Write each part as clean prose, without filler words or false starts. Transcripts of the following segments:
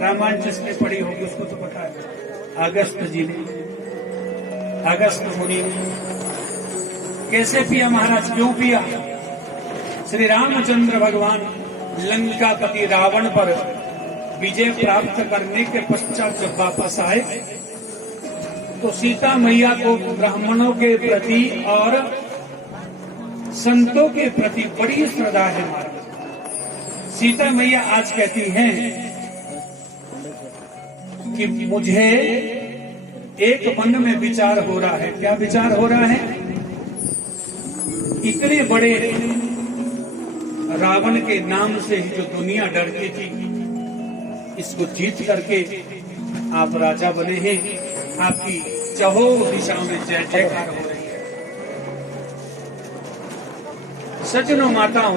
रामायण जिसने पढ़ी होगी उसको तो पता है। अगस्त जी ने, अगस्त मुनि ने कैसे पिया महाराज, क्यों पिया? श्री रामचंद्र भगवान लंकापति रावण पर विजय प्राप्त करने के पश्चात जब वापस आए तो सीता मैया को ब्राह्मणों के प्रति और संतों के प्रति बड़ी श्रद्धा है महाराज। सीता मैया आज कहती हैं कि मुझे एक मन में विचार हो रहा है। क्या विचार हो रहा है? इतने बड़े रावण के नाम से ही जो दुनिया डरती थी, इसको जीत करके आप राजा बने हैं। आपकी चहो दिशा में जय जयकार हो रही है। सज्जनों माताओं,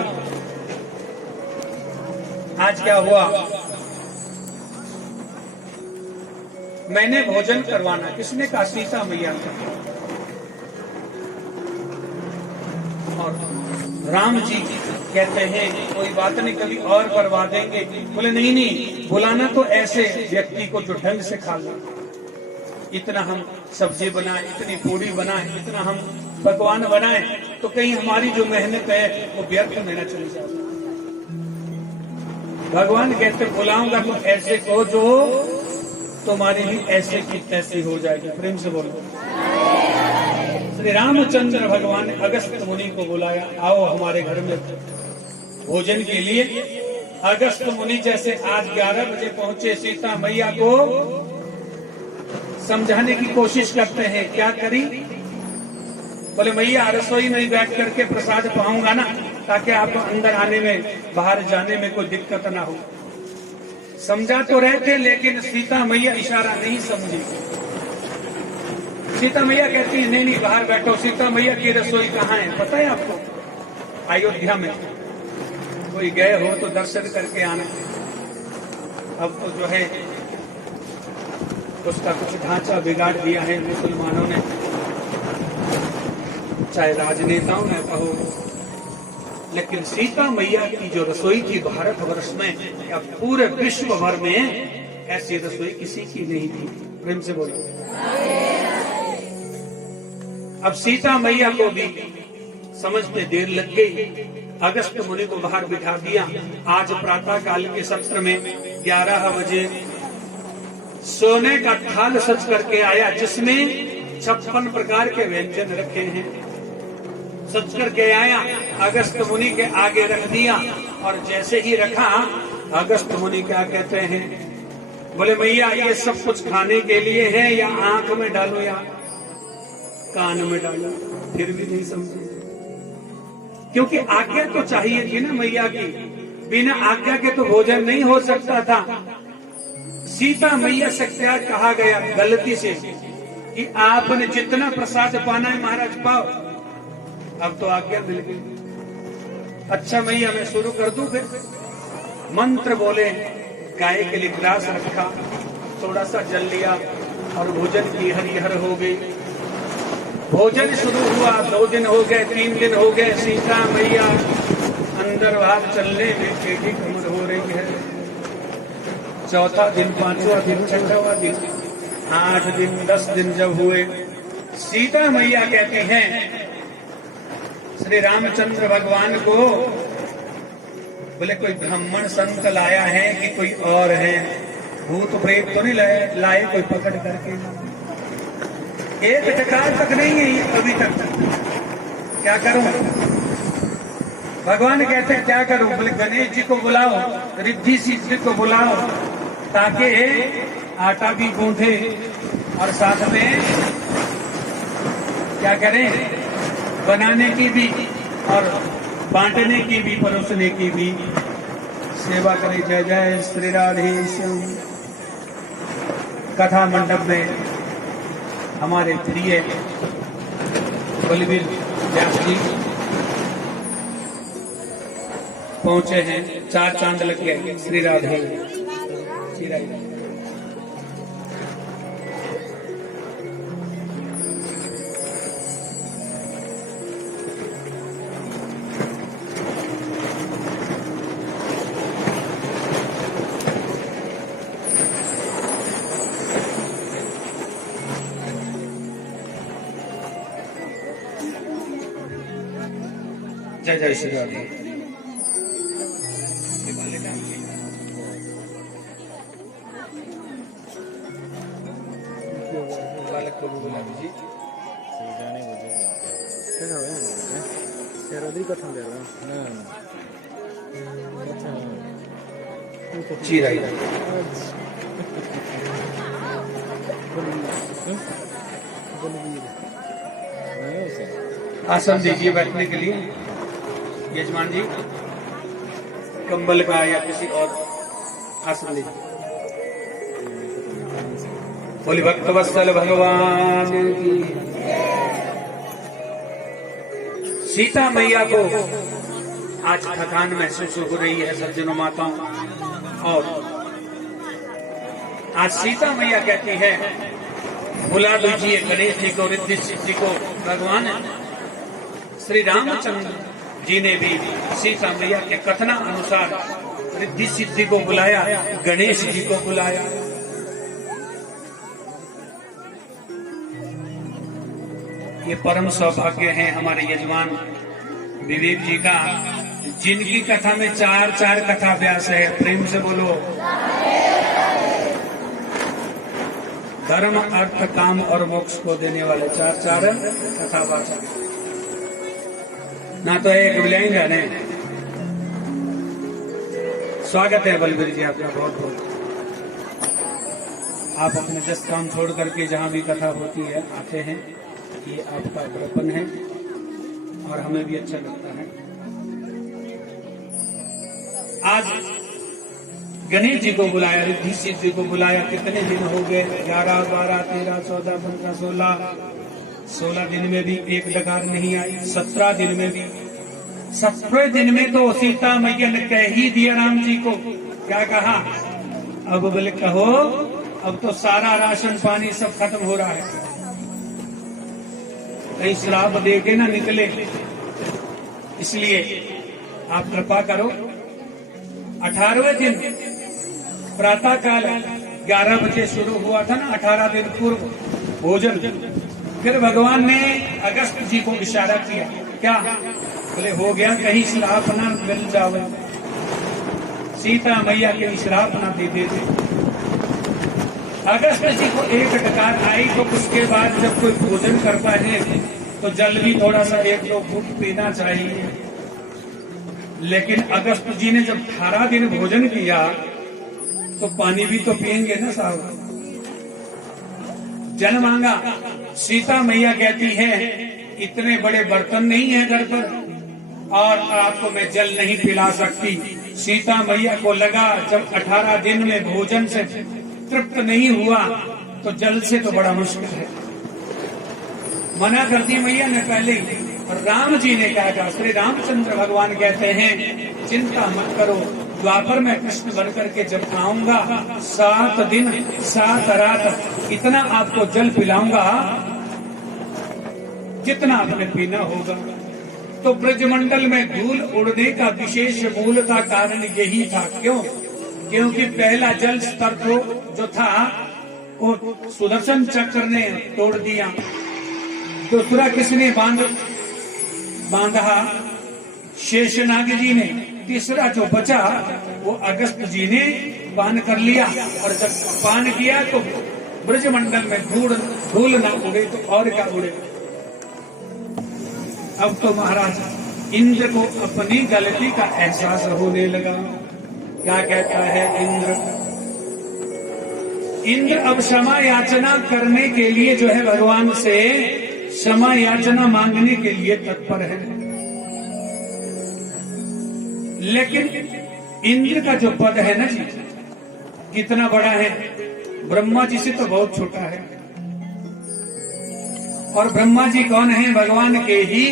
आज क्या हुआ? मैंने भोजन करवाना, किसने कहा? सीता मैया का। और राम जी कहते हैं कोई बात नहीं, कभी और करवा देंगे। बोले नहीं नहीं, बुलाना तो ऐसे व्यक्ति को जो ढंग से खा ले। इतना हम सब्जी बनाए, इतनी पूरी बनाए, इतना हम पकवान बनाए, तो कहीं हमारी जो मेहनत है वो व्यर्थ में न चली जाए। भगवान कहते बुलाऊंगा तो ऐसे को जो तुम्हारी भी ऐसे की तैसी हो जाएगी। प्रेम से बोलो। श्री रामचंद्र भगवान ने अगस्त मुनि को बुलाया, आओ हमारे घर में भोजन के लिए। अगस्त मुनि जैसे आज 11 बजे पहुंचे, सीता मैया को समझाने की कोशिश करते हैं। क्या करी? बोले मैया रसोई में बैठ करके प्रसाद पाऊंगा ना, ताकि आपको अंदर आने में बाहर जाने में कोई दिक्कत ना हो। समझा तो रहे थे, लेकिन सीता मैया इशारा नहीं समझी। सीता मैया कहती है नहीं नहीं बाहर बैठो। सीता मैया की रसोई कहाँ है पता है आपको? अयोध्या में। कोई गए हो तो दर्शन करके आना। अब तो जो है उसका कुछ ढांचा बिगाड़ दिया है मुसलमानों ने, चाहे राजनेताओं ने कहो, लेकिन सीता मैया की जो रसोई थी भारतवर्ष में या पूरे विश्व भर में, ऐसी रसोई किसी की नहीं थी। प्रेम से बोलो। अब सीता मैया को भी समझ में देर लग गई। अगस्त मुनि को बाहर बिठा दिया। आज प्रातः काल के सत्र में 11 बजे सोने का थाल सज करके आया, जिसमें 56 प्रकार के व्यंजन रखे हैं। सज करके आया, अगस्त मुनि के आगे रख दिया। और जैसे ही रखा, अगस्त मुनि क्या कहते हैं? बोले मैया ये सब कुछ खाने के लिए है या आंख में डालो या कान में डालो? फिर भी नहीं समझे, क्योंकि आज्ञा तो चाहिए थी ना मैया की। बिना आज्ञा के तो भोजन नहीं हो सकता था। सीता मैया से क्या कहा गया गलती से कि आपने जितना प्रसाद पाना है महाराज पाओ। अब तो आज्ञा मिल गई। अच्छा मैया मैं शुरू कर दूं फिर? मंत्र बोले, गाय के लिए ग्रास रखा, थोड़ा सा जल लिया और भोजन की हरिहर हो गई। भोजन शुरू हुआ। 2 दिन हो गए, 3 दिन हो गए। सीता मैया अंदर बाहर चलने में टेढ़ी कमर हो रही है। 4था दिन, 5वां दिन, 6वां दिन, 8 दिन, 10 दिन जब हुए, सीता मैया कहती हैं श्री रामचंद्र भगवान को, बोले कोई ब्राह्मण संत लाया है कि कोई और है? भूत प्रेत तो नहीं लाए कोई पकड़ करके? एक टकार तक नहीं है अभी तक। क्या करूं? भगवान कहते हैं क्या करूं? बोले गणेश जी को बुलाओ, रिद्धि सिद्धि को बुलाओ, ताकि आटा भी गूंथे और साथ में क्या करें? बनाने की भी और बांटने की भी, परोसने की भी सेवा करें। जय जय श्री राधे श्याम। कथा मंडप में हमारे प्रिय बलवीर व्यास जी पहुंचे हैं। 4 चांद लग गए। श्री राधे श्री राधे। जय जय श्री राधे। बालक को बोला जी कथा दे रहा चिराई आसन दीजिए बैठने के लिए यजमान जी, कंबल का या किसी और आसन लीजिए। बोली भक्तवत्सल भगवान की। सीता मैया को आज थकान महसूस हो रही है सज्जनों माताओं, और आज सीता मैया कहती है बुला दीजिए गणेश जी को, रिद्धि सिद्धि को। भगवान श्री रामचंद्र जी ने भी सीता मैया के कथना अनुसार रिद्धि सिद्धि को बुलाया, गणेश जी को बुलाया। ये परम सौभाग्य है हमारे यजमान विवेक जी का, जिनकी कथा में 4 कथा व्यास है। प्रेम से बोलो। धर्म अर्थ काम और मोक्ष को देने वाले 4 कथावाचक, ना तो एक विलय जाने। स्वागत है बलबीर जी आपका बहुत बहुत। आप अपने जस काम छोड़ करके जहां भी कथा होती है आते हैं, ये आपका बड़पन है और हमें भी अच्छा लगता है। आज गणेश जी को बुलाया, रिद्धि सिद्धि को बुलाया। कितने दिन हो गए? 11, 12, 13, 14, 15, 16 दिन में भी एक डकार नहीं आई। 17 दिन में भी, 17वें दिन में तो सीता मैया ने कह ही दिया राम जी को। क्या कहा? अब बोले कहो, अब तो सारा राशन पानी सब खत्म हो रहा है, कहीं श्राप दे के ना निकले, इसलिए आप कृपा करो। 18वें दिन प्रातः काल 11 बजे शुरू हुआ था ना, 18 दिन पूर्व भोजन। फिर भगवान ने अगस्त जी को इशारा किया। क्या? बोले हो गया, कहीं श्राप ना मिल जावे, सीता मैया के श्राप ना दे देते। अगस्त जी को एक डकार आई, तो उसके बाद जब कोई भोजन करता है तो जल भी थोड़ा सा 1-2 घूंट पीना चाहिए। लेकिन अगस्त जी ने जब 18 दिन भोजन किया तो पानी भी तो पिएंगे ना साहब। जल मांगा। सीता मैया कहती है इतने बड़े बर्तन नहीं है घर पर और आपको मैं जल नहीं पिला सकती। सीता मैया को लगा जब 18 दिन में भोजन से तृप्त नहीं हुआ तो जल से तो बड़ा मुश्किल है। मना कर दी मैया ने पहले ही। और राम जी ने क्या कहा? श्री रामचंद्र भगवान कहते हैं चिंता मत करो, द्वापर में कृष्ण बन करके जब आऊंगा 7 दिन 7 रात इतना आपको जल पिलाऊंगा जितना आपने पीना होगा। तो ब्रजमंडल में धूल उड़ने का विशेष मूलता कारण यही था। क्यों? क्योंकि पहला जल स्तर जो था वो सुदर्शन चक्र ने तोड़ दिया। दूसरा किसने बांधा? शेषनाग जी ने। तीसरा जो बचा वो अगस्त जी ने पान कर लिया। और जब पान किया तो ब्रजमंडल में धूल ना उड़े तो और क्या उड़े। अब तो महाराज इंद्र को अपनी गलती का एहसास होने लगा। क्या कहता है इंद्र? इंद्र अब क्षमा याचना करने के लिए जो है भगवान से क्षमा याचना मांगने के लिए तत्पर है। लेकिन इंद्र का जो पद है ना जी, कितना बड़ा है, ब्रह्मा जी से तो बहुत छोटा है। और ब्रह्मा जी कौन है? भगवान के ही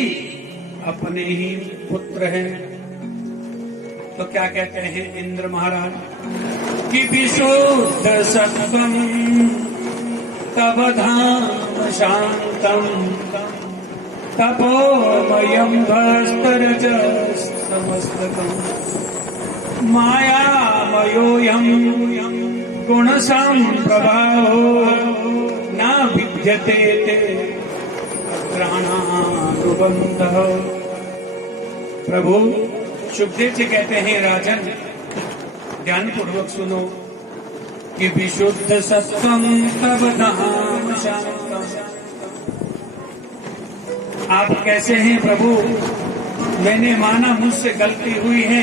अपने ही पुत्र हैं। तो क्या कहते हैं इंद्र महाराज कि विशुद्ध सत्वम तब धाम शांतम तपोमयम् भास्करजस्तमस्तकम् मायामयोऽयम् गुणसम्प्रभावो न विद्यते ते ग्रहणानुबन्धः। प्रभु सुखदेव जी कहते हैं, राजन ध्यान पूर्वक सुनो कि विशुद्ध सत्वम तव धाम शांतम। आप कैसे हैं प्रभु? मैंने माना मुझसे गलती हुई है,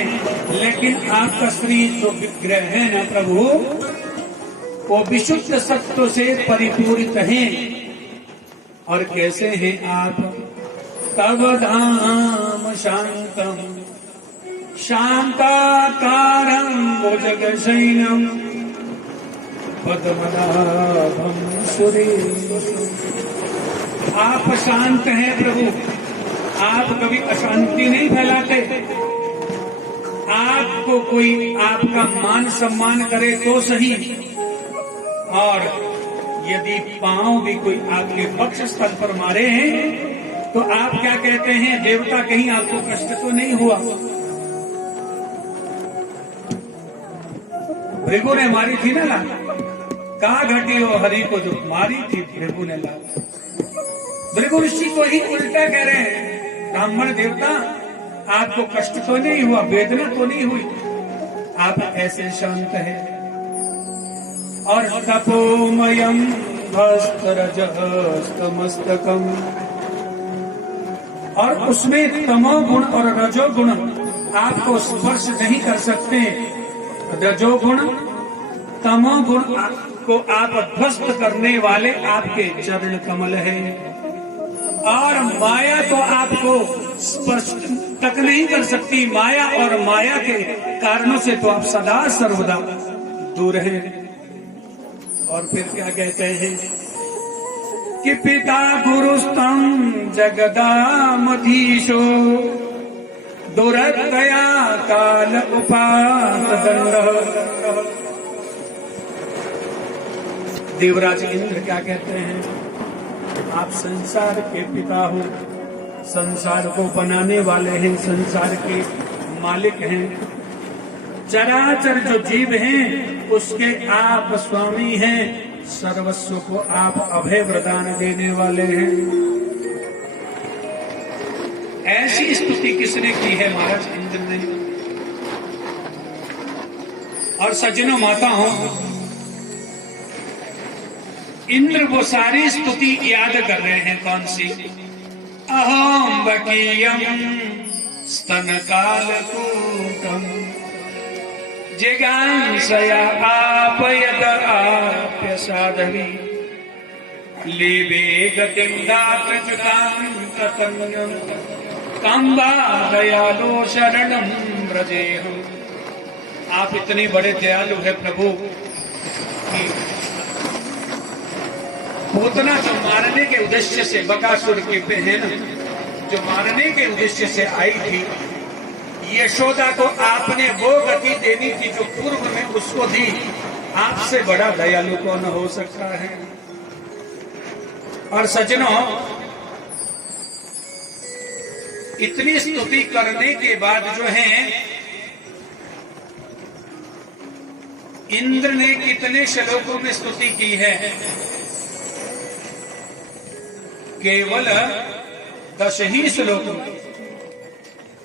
लेकिन आपका शरीर जो विग्रह है ना प्रभु, वो विशुद्ध सत्व से परिपूरित हैं। और कैसे हैं आप? तव धाम शांतम शांताकारं भुजगशयनं पद्मनाभं सुरेशं। आप शांत हैं प्रभु, आप कभी अशांति नहीं फैलाते। आपको कोई आपका मान सम्मान करे तो सही, और यदि पांव भी कोई आपके पक्ष स्थल पर मारे हैं तो आप क्या कहते हैं? देवता कहीं आपको कष्ट तो नहीं हुआ? भृगु ने मारी थी ना लाल, कहा घटी हो हरि को जो मारी थी भृगु ने लाल। भृगु ऋषि को ही उल्टा कह रहे हैं, ब्राह्मण देवता आपको कष्ट तो नहीं हुआ, वेदना तो नहीं हुई, आप ऐसे शांत हैं। और तपोमयम भस्त्रजस्तमस्तकम, और उसमें तमोगुण और रजोगुण आपको स्पर्श नहीं कर सकते। रजोगुण तमोगुण को आप ध्वस्त करने वाले आपके चरण कमल है। और माया तो आपको स्पर्श तक नहीं कर सकती। माया और माया के कारणों से तो आप सदा सर्वदा दूर हैं। और फिर क्या कहते हैं कि पिता गुरुस्तम जगदामधीशो दुरत्तया काल उपात दंड। देवराज इंद्र क्या कहते हैं? आप संसार के पिता हो, संसार को बनाने वाले हैं, संसार के मालिक हैं। चराचर जो जीव हैं उसके आप स्वामी हैं, सर्वस्व को आप अभय वरदान देने वाले हैं। ऐसी स्तुति किसने की है? महाराज इंद्र ने। और सज्जनों माताओं, इंद्र वो सारी स्तुति याद कर रहे हैं। कौन सी? अहम बकीयम स्तन कालकूटम जिगांसया आपयत आप्य साधवी लेवे गतिं दातृतां ततन्यं काम्बा दयालो शरणं व्रजेहम्। आप इतने बड़े दयालु है प्रभु कि पूतना जो मारने के उद्देश्य से, बकासुर की बहन जो मारने के उद्देश्य से आई थी, यशोदा को आपने वो गति देनी थी जो पूर्व में उसको दी। आपसे बड़ा दयालु कौन हो सकता है? और सज्जनों, इतनी स्तुति करने के बाद जो है इंद्र ने कितने श्लोकों में स्तुति की है? केवल 10 ही श्लोकों में।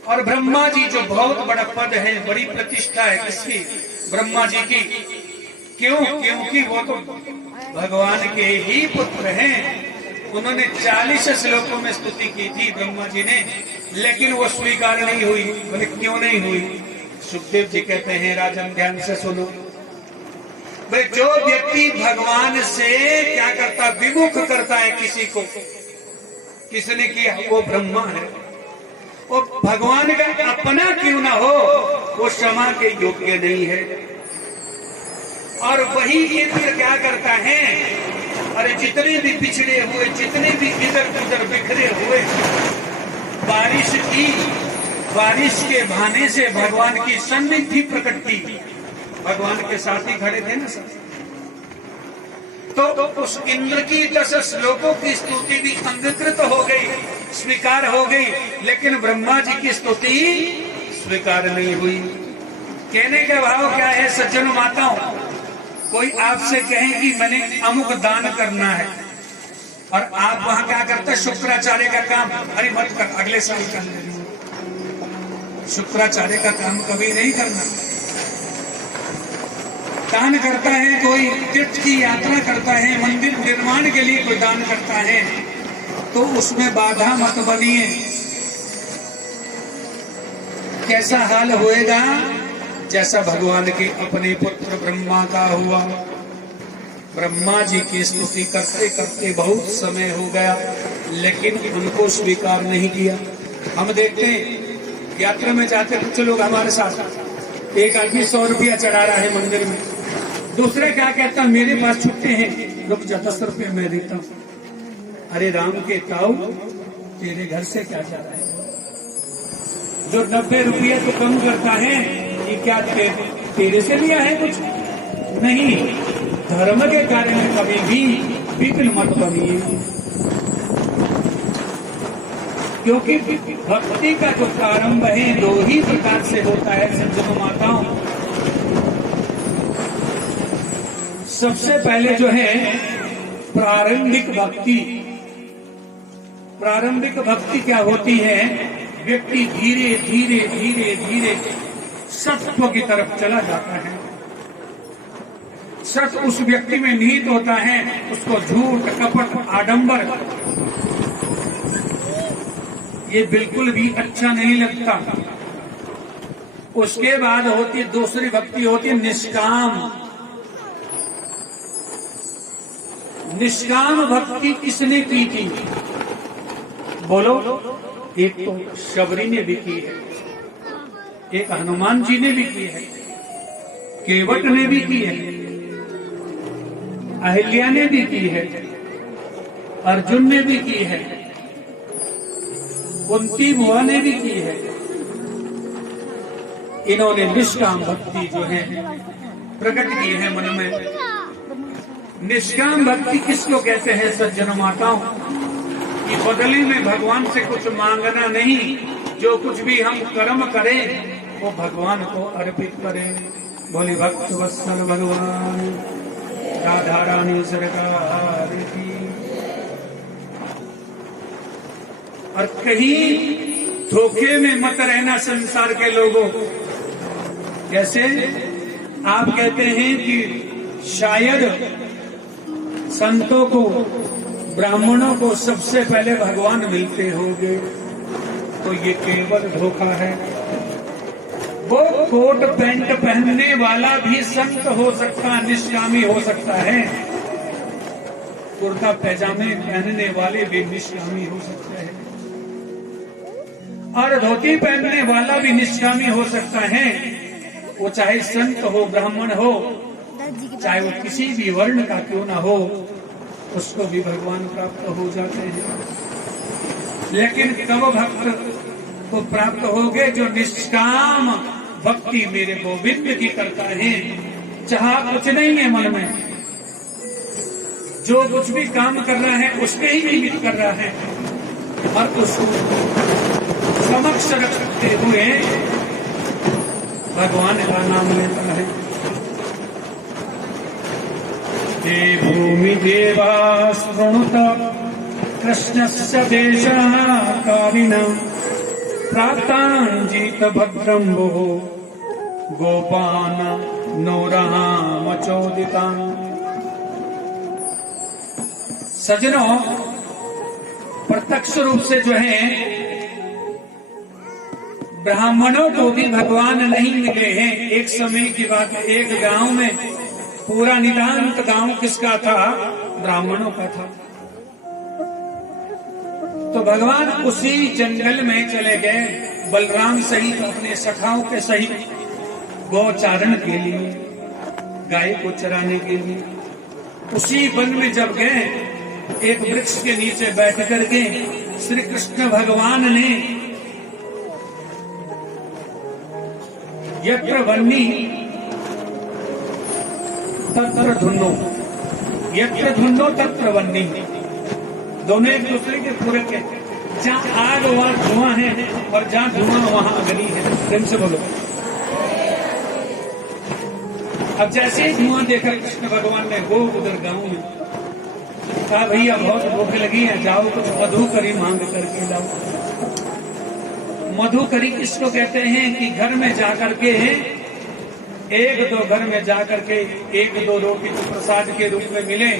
और ब्रह्मा जी जो बहुत बड़ा पद है, बड़ी प्रतिष्ठा है किसकी? ब्रह्मा जी की। क्यों? क्योंकि वो तो भगवान के ही पुत्र हैं। उन्होंने 40 श्लोकों में स्तुति की थी ब्रह्मा जी ने, लेकिन वो स्वीकार नहीं हुई। बोले क्यों नहीं हुई? सुखदेव जी कहते हैं, राजन ध्यान से सुनो। भाई जो व्यक्ति भगवान से क्या करता, विमुख करता है किसी को, किसने किया? वो ब्रह्मा है। वो भगवान का अपना क्यों ना हो, वो क्षमा के योग्य नहीं है। और वही इंद्र क्या करता है? अरे जितने भी पिछड़े हुए, जितने भी इधर उधर बिखरे हुए, बारिश के बहाने से भगवान की सन्निधि प्रकट की। भगवान के साथ ही खड़े थे ना सब। तो उस इंद्र की 10 श्लोकों की स्तुति भी अंगीकृत हो गई, स्वीकार हो गई, लेकिन ब्रह्मा जी की स्तुति स्वीकार नहीं हुई। कहने का भाव क्या है सज्जन माताओं? कोई आपसे कहे कि मैंने अमुक दान करना है, और आप वहां क्या करते? शुक्राचार्य का काम, अरे मत कर, अगले साल कर लेंगे। शुक्राचार्य का काम कभी नहीं करना। दान करता है कोई, तीर्थ की यात्रा करता है, मंदिर निर्माण के लिए कोई दान करता है, तो उसमें बाधा मत बनिए। कैसा हाल होएगा? जैसा भगवान के अपने पुत्र ब्रह्मा का हुआ। ब्रह्मा जी की स्तुति करते करते बहुत समय हो गया, लेकिन उनको स्वीकार नहीं किया। हम देखते हैं यात्रा में जाते कुछ लोग हमारे साथ, एक आदमी 100 रुपया चढ़ा रहा है मंदिर में, दूसरे क्या कहता है, मेरे पास छुट्टे हैं, रुक जा 10 रुपये मैं देता हूं। अरे राम के ताऊ, तेरे घर से क्या जा रहा है? जो 90 रुपये तो कम करता है, ये क्या तेरे से लिया है? कुछ नहीं। धर्म के कार्य में कभी भी विघ्न मत बनिए, क्योंकि भक्ति का जो प्रारंभ है 2 ही प्रकार से होता है सज्जनों माताओं। सबसे पहले जो है प्रारंभिक भक्ति। प्रारंभिक भक्ति क्या होती है? व्यक्ति धीरे धीरे धीरे धीरे सत्व की तरफ चला जाता है। सत्य उस व्यक्ति में निहित होता है, उसको झूठ कपट आडंबर ये बिल्कुल भी अच्छा नहीं लगता। उसके बाद होती है दूसरी भक्ति, होती है निष्काम। निष्काम भक्ति किसने की थी? बोलो। एक तो शबरी ने भी की है, एक हनुमान जी ने भी की है, केवट ने भी की है, अहिल्या ने भी की है, अर्जुन ने भी की है, कुंती बुआ ने भी की है। इन्होंने निष्काम भक्ति जो है प्रकट की है मन में। निष्काम भक्ति किसको कहते हैं सज्जन माताओं? कि बदले में भगवान से कुछ मांगना नहीं, जो कुछ भी हम कर्म करें वो भगवान को अर्पित करें। बोली भक्त वत्सल भगवान राधा रानी सरकार की। और कहीं धोखे में मत रहना संसार के लोगों। कैसे? आप कहते हैं कि शायद संतों को ब्राह्मणों को सबसे पहले भगवान मिलते होंगे, तो ये केवल धोखा है। वो कोट पैंट पहनने वाला भी संत हो सकता, निष्कामी हो सकता है। कुर्ता पैजामे पहनने वाले भी निष्कामी हो सकते हैं, और धोती पहनने वाला भी निष्कामी हो सकता है। वो चाहे संत हो, ब्राह्मण हो, चाहे वो किसी भी वर्ण का क्यों ना हो, उसको भी भगवान प्राप्त हो जाते हैं। लेकिन कब भक्त को प्राप्त होगे? जो निष्काम भक्ति मेरे गोविंद की करता है। चाह कुछ नहीं है मन में, जो कुछ भी काम कर रहा है उसके ही निमित्त कर रहा है, और उसको समक्ष रखते हुए भगवान का नाम लेता है। ते भूमि देवा शृणुत कृष्णस्य देशकारिणं प्राप्ताञ्जीत भद्रं वो गोपान नोरामचोदितां। सज्जनों, प्रत्यक्ष रूप से जो है ब्राह्मणों को भी भगवान नहीं मिले हैं। एक समय की बात है, एक गांव में पूरा नितांत गांव किसका था? ब्राह्मणों का था। तो भगवान उसी जंगल में चले गए, बलराम सहित अपने सखाओं के सहित गौचारण के लिए, गाय को चराने के लिए। उसी वन में जब गए, एक वृक्ष के नीचे बैठ करके श्री कृष्ण भगवान ने यत्र वन्नी तत्र धुन्नो, यत्र धुन्नो तत्र वन्नी, दोनों एक दूसरे के पूरक है। जहाँ आग वहाँ धुआं है, और जहाँ धुआं वहाँ अग्नि है। प्रेम से बोलो। अब जैसे ही धुआं देखा कृष्ण भगवान ने वो उधर गांव में कहा, भैया बहुत भूख लगी है, जाओ कुछ मधु करी मांग करके लाओ। मधुकरी किसको कहते हैं कि घर में जाकर के एक दो घर में जाकर के एक दो रोटी को प्रसाद के रूप में मिले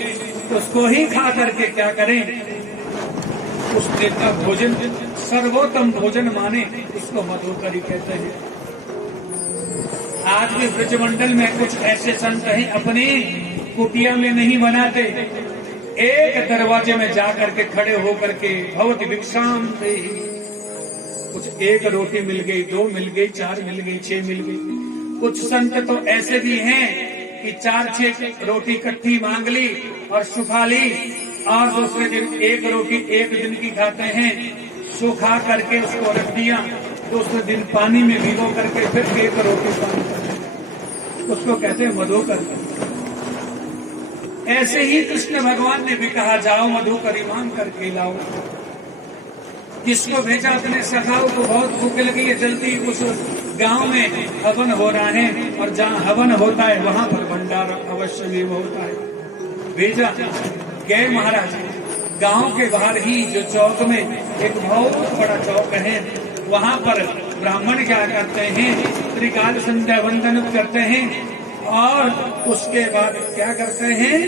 तो उसको ही खा करके क्या करें, उस दिन का भोजन सर्वोत्तम भोजन माने, उसको मधुकरी कहते हैं। आज भी ब्रजमंडल में कुछ ऐसे संत हैं अपनी कुटिया में नहीं बनाते, एक दरवाजे में जाकर के खड़े होकर के भवति भिक्षाम देहि, कुछ एक रोटी मिल गई, दो मिल गई, चार मिल गई, छह मिल गई। कुछ संत तो ऐसे भी हैं कि चार छह रोटी इकट्ठी मांग ली और सुखा ली और दूसरे दिन एक रोटी एक दिन की खाते हैं, सुखा करके उसको रख दिया, दूसरे दिन पानी में भिगो करके फिर एक रोटी पानी करते, उसको कहते हैं मधुकर। ऐसे ही कृष्ण भगवान ने भी कहा जाओ मधुकरी मांग करके लाओ। किसको भेजा? अपने सखाओं को बहुत भूख लगी है, जल्दी उस गांव में हवन हो रहा है और जहाँ हवन होता है वहां पर भंडारा अवश्य भी होता है। भेजा गए महाराज, गांव के बाहर ही जो चौक में एक बहुत बड़ा चौक है, वहां पर ब्राह्मण क्या करते हैं, त्रिकाल संध्या वंदन करते हैं और उसके बाद क्या करते हैं,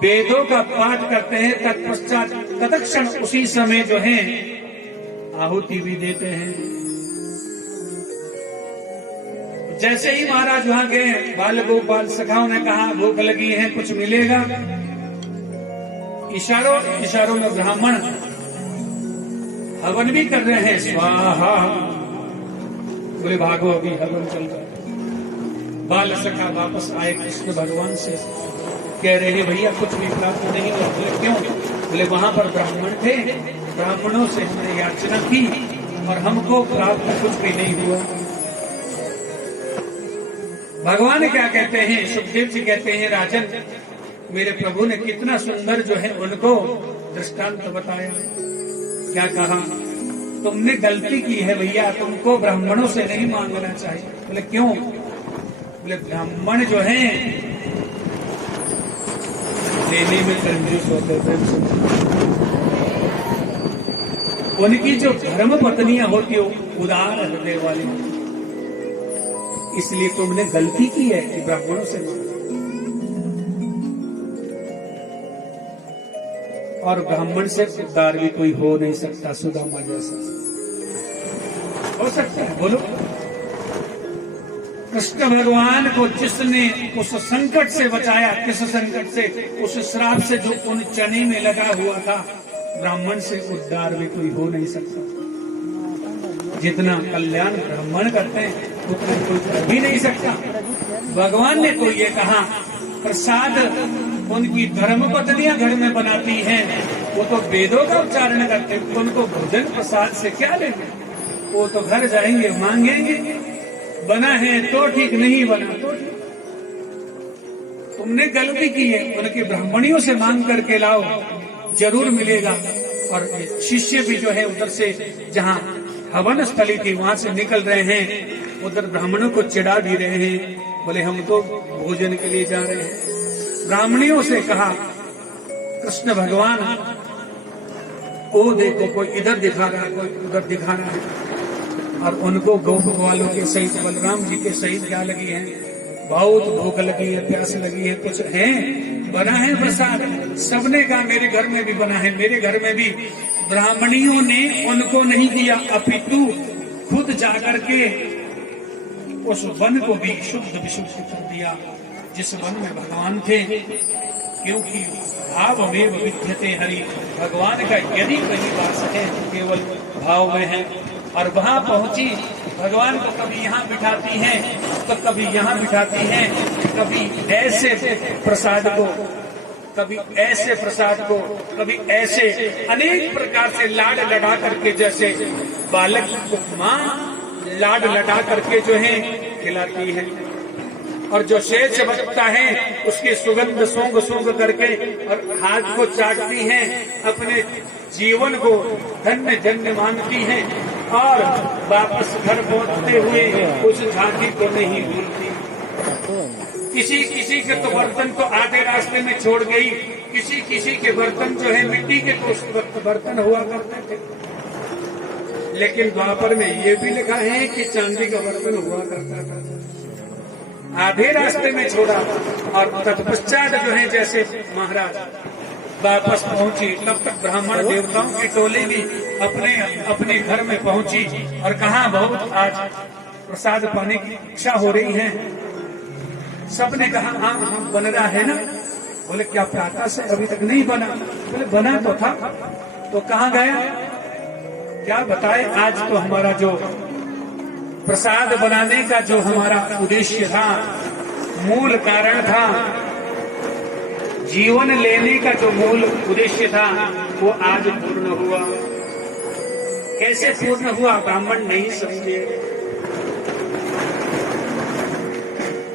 वेदों का पाठ करते हैं। तत्पश्चात तत्क्षण उसी समय जो है आहुति भी देते हैं। जैसे ही महाराज वहां गए, बाल गोपाल सखाओं ने कहा भूख लगी है, कुछ मिलेगा। इशारों इशारों में ब्राह्मण हवन भी कर रहे हैं, स्वाहा, बोले भागो अभी हवन चल रहा है। बाल सखा वापस आए कृष्ण भगवान से, कह रहे हैं भैया कुछ भी प्राप्त नहीं हुआ। बोले क्यों? बोले वहां पर ब्राह्मण थे, ब्राह्मणों से हमने याचना की और हमको प्राप्त कुछ भी नहीं हुआ। भगवान क्या कहते हैं, सुखदेव जी कहते हैं राजन, मेरे प्रभु ने कितना सुंदर जो है उनको दृष्टांत बताया। क्या कहा? तुमने गलती की है भैया, तुमको ब्राह्मणों से नहीं मांगना चाहिए। बोले क्यों? बोले ब्राह्मण जो है देने में कंजूस होते थे, उनकी जो धर्म पत्नियां होती हो उदार हृदय वाली, इसलिए तुमने गलती की है कि ब्राह्मणों से मांगा। और ब्राह्मण से उदार भी कोई हो नहीं सकता, सुदामा जैसा हो सकता है? बोलो। कृष्ण भगवान को जिसने उस संकट से बचाया, किस संकट से? उस श्राप से जो उन चने में लगा हुआ था। ब्राह्मण से उद्धार भी कोई हो नहीं सकता। जितना कल्याण ब्राह्मण करते हैं उतना कोई कर भी नहीं सकता। भगवान ने तो ये कहा प्रसाद उनकी धर्म पत्नियां घर में बनाती हैं, वो तो वेदों का उच्चारण करते हैं, उनको भोजन प्रसाद से क्या लेंगे? वो तो घर जाएंगे मांगेंगे, बना है तो ठीक, नहीं बना तो ठीक। तुमने गलती की है, उनके ब्राह्मणियों से मांग करके लाओ, जरूर मिलेगा। और शिष्य भी जो है उधर से जहाँ हवन स्थली थी वहां से निकल रहे हैं, उधर ब्राह्मणों को चिढ़ा भी रहे हैं, बोले हम तो भोजन के लिए जा रहे हैं। ब्राह्मणियों से कहा कृष्ण भगवान, ओ देखो कोई इधर दिखा रहा है, कोई उधर दिखा रहा है। और उनको गोप वालों के सहित बलराम जी के सहित क्या लगी है, बहुत भूख लगी है, प्यास लगी है, कुछ है बना है प्रसाद। सबने कहा मेरे घर में भी बना है, मेरे घर में भी। ब्राह्मणियों ने उनको नहीं दिया, अपितु खुद जाकर के उस वन को भी शुद्ध विशुद्ध कर दिया जिस वन में भगवान थे। क्योंकि भाव में विद्यते हरि, भगवान का यदि कहीं वास है केवल भाव में है। और वहां पहुंची, भगवान को कभी यहाँ बिठाती हैं तो कभी यहाँ बिठाती हैं, कभी ऐसे प्रसाद को, कभी ऐसे प्रसाद को, कभी ऐसे, अनेक प्रकार से लाड लड़ा करके, जैसे बालक को माँ लाड लड़ा करके जो है खिलाती है। और जो शेर चबकता है उसकी सुगंध सूंघ सूंघ करके और हाथ को चाटती है, अपने जीवन को धन्य धन्य मानती है और वापस घर पहुंचते हुए उस झांकी को नहीं भूलती। किसी किसी के तो बर्तन तो आधे रास्ते में छोड़ गई, किसी किसी के बर्तन जो है मिट्टी के तो उस वक्त बर्तन हुआ करते थे, लेकिन द्वापर में ये भी लिखा है कि चांदी का बर्तन हुआ करता था। आधे रास्ते में छोड़ा और तत्पश्चात जो है जैसे महाराज वापस पहुंची, तब तक ब्राह्मण देवताओं की टोली भी अपने अपने घर में पहुंची और कहा बहुत आज प्रसाद पाने की इच्छा हो रही है। सबने कहा हाँ हाँ बन रहा है ना। बोले क्या प्रातः से अभी तक नहीं बना? बोले बना तो था। तो कहाँ गया? क्या बताए? आज तो हमारा जो प्रसाद बनाने का जो हमारा उद्देश्य था, मूल कारण था, जीवन लेने का जो मूल उद्देश्य था, वो आज पूर्ण हुआ। कैसे पूर्ण हुआ? ब्राह्मण नहीं समझे।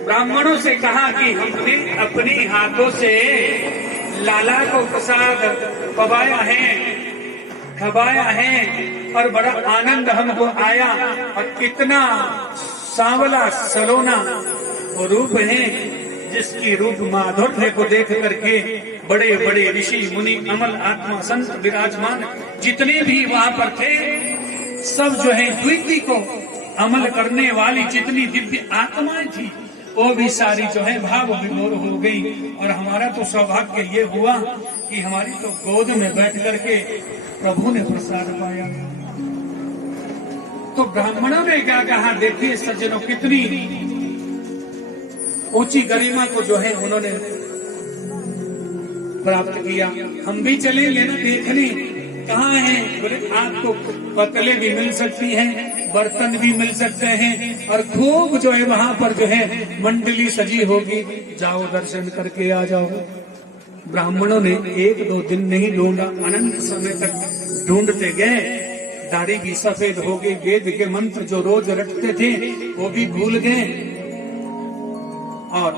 ब्राह्मणों से कहा कि हमने अपने हाथों से लाला को प्रसाद पवाया है, खवाया है और बड़ा आनंद हमको आया। और कितना सांवला सलोना वो रूप है, जिसकी रूप माधुर्य को देख करके बड़े बड़े ऋषि मुनि अमल आत्मा संत विराजमान जितने भी वहां पर थे, सब जो है द्वितीय को अमल करने वाली जितनी दिव्य आत्माएं थी, वो भी सारी जो है भाव विभोर हो गई। और हमारा तो सौभाग्य ये हुआ कि हमारी तो गोद में बैठ करके प्रभु ने प्रसाद पाया। तो ब्राह्मणों ने क्या कहा? देखिए सज्जनों, कितनी ऊंची गरिमा को जो है उन्होंने प्राप्त किया। हम भी चलेंगे ना देखने, कहाँ है? बोले आपको पतले भी मिल सकती हैं, बर्तन भी मिल सकते हैं और खूब जो है वहां पर जो है मंडली सजी होगी, जाओ दर्शन करके आ जाओ। ब्राह्मणों ने एक दो दिन नहीं ढूंढा, अनंत समय तक ढूंढते गए। दाढ़ी भी सफेद हो गई, वेद के मंत्र जो रोज रटते थे वो भी भूल गए और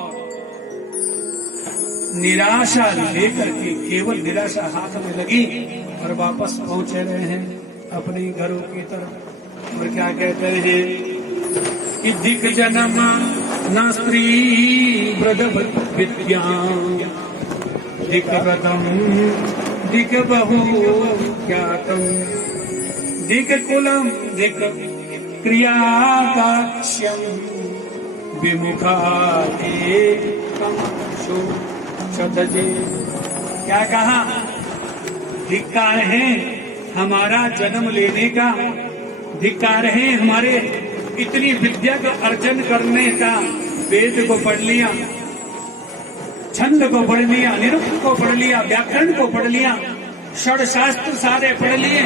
निराशा लेकर के, केवल निराशा हाथ में लगी और वापस पहुंचे रहे हैं अपने घरों की तरफ। और क्या कहते हैं कि दिक जन्म न स्त्री व्रत विद्या, दिक व्रतम दिक बहु ज्ञातम, दिक कुलम दिक क्रियाकाक्ष्यम, विमुखा सदजे। क्या कहा? धिक्कार है हमारा जन्म लेने का, धिक्कार है हमारे इतनी विद्या का अर्जन करने का। वेद को पढ़ लिया, छंद को पढ़ लिया, निरुक्त को पढ़ लिया, व्याकरण को पढ़ लिया, षड शास्त्र सारे पढ़ लिए।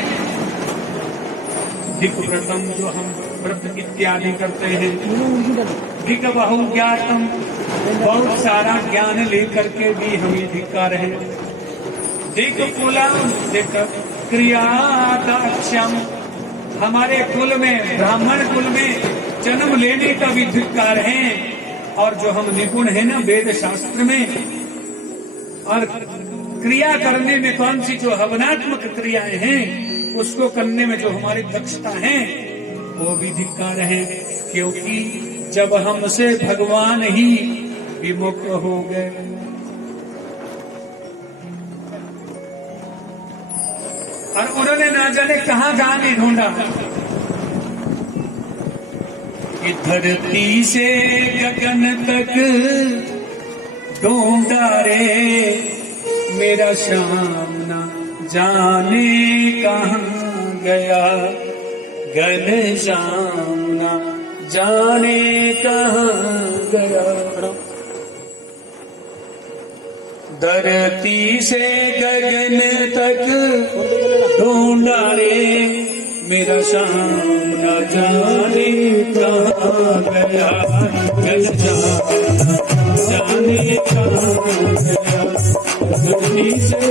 दिक व्रतम जो हम व्रत इत्यादि करते हैं, दिक बहु ज्ञातम बहुत सारा ज्ञान लेकर के भी हमें धिक्कार है। दिक कुलम दिक क्रियादाक्ष्यम, हमारे कुल में, ब्राह्मण कुल में जन्म लेने का भी धिक्कार है। और जो हम निपुण है ना वेद शास्त्र में और क्रिया करने में, कौन सी जो हवनात्मक क्रियाएं हैं उसको करने में जो हमारी दक्षता है, वो भी धिक्कार है। क्योंकि जब हमसे भगवान ही विमुख हो गए, और उन्होंने ना जाने कहाँ गाने ढूंढा कि धरती से गगन तक ढूंढा रे मेरा श्याम ना जाने कहाँ गया, घन श्याम ना जाने कहाँ गया। धरती से गगन तक ढूंढा रे मेरा श्याम न जाने कहाँ गया, घन श्याम जाने कहाँ गया। धरती से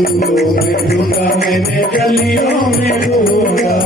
फूलों में ढूंढा मैंने गलियों में ढूंढा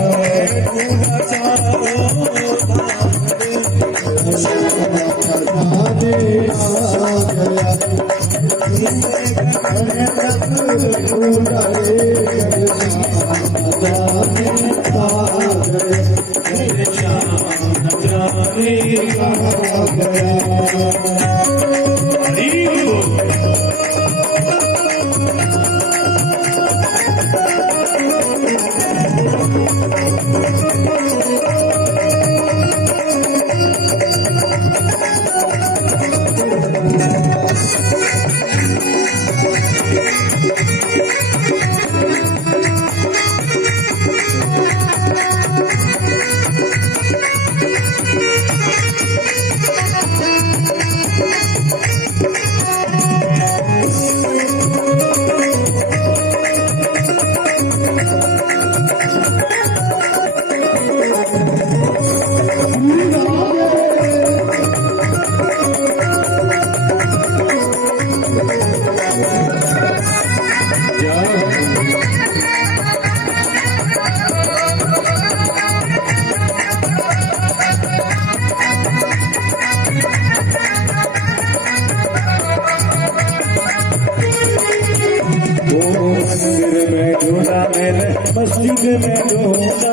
मस्जिद में ढूंढा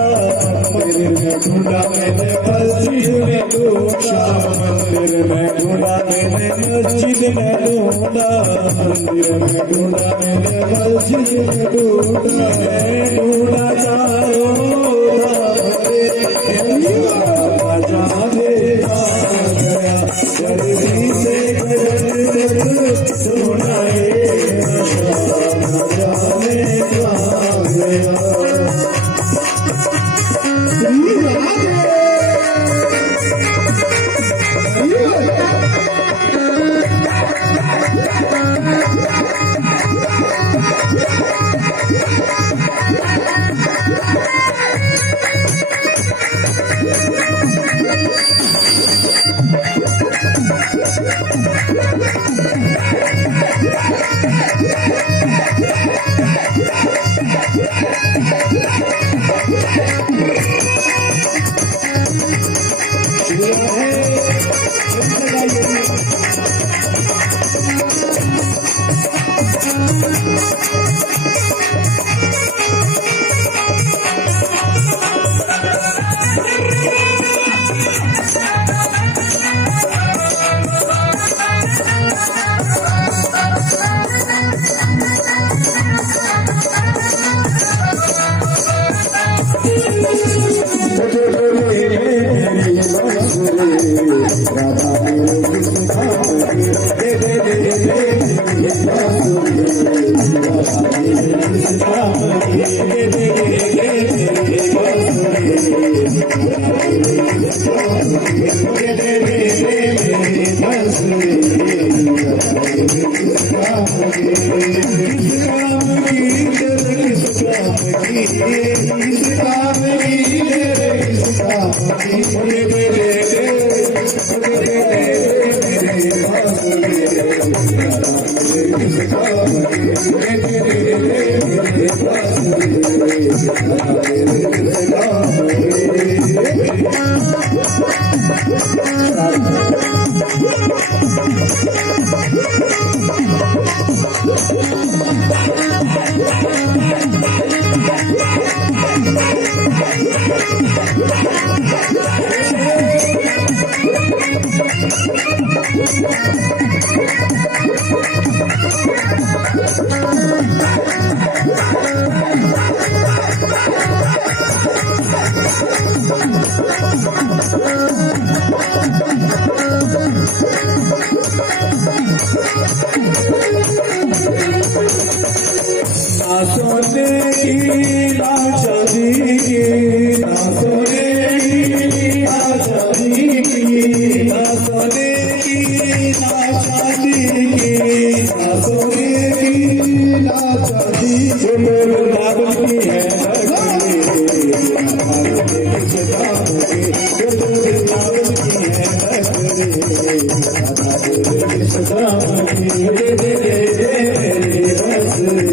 मंदिर में ढूंढा मैंने मस्जिद में ढूंढा मंदिर में ढूंढा मैंने मस्जिद में ढूंढा मंदिर में ढूंढा मैंने मस्जिद में ढूंढा ढूंढा जाने गया जल्दी से ढूंढा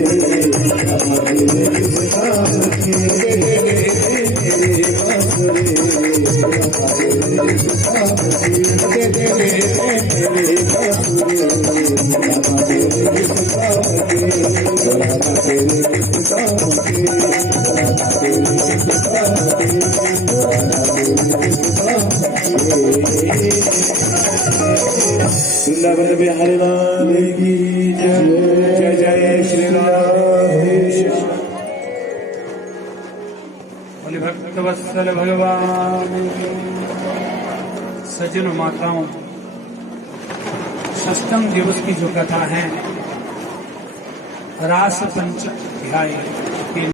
Thank you. वृंदावन बिहारी लाल की जय जय श्री राधेश्याम। बोले भक्तवत्सल भगवान सज्जन माताओं, षष्ठम दिवस की जो कथा है रास पंच अध्याय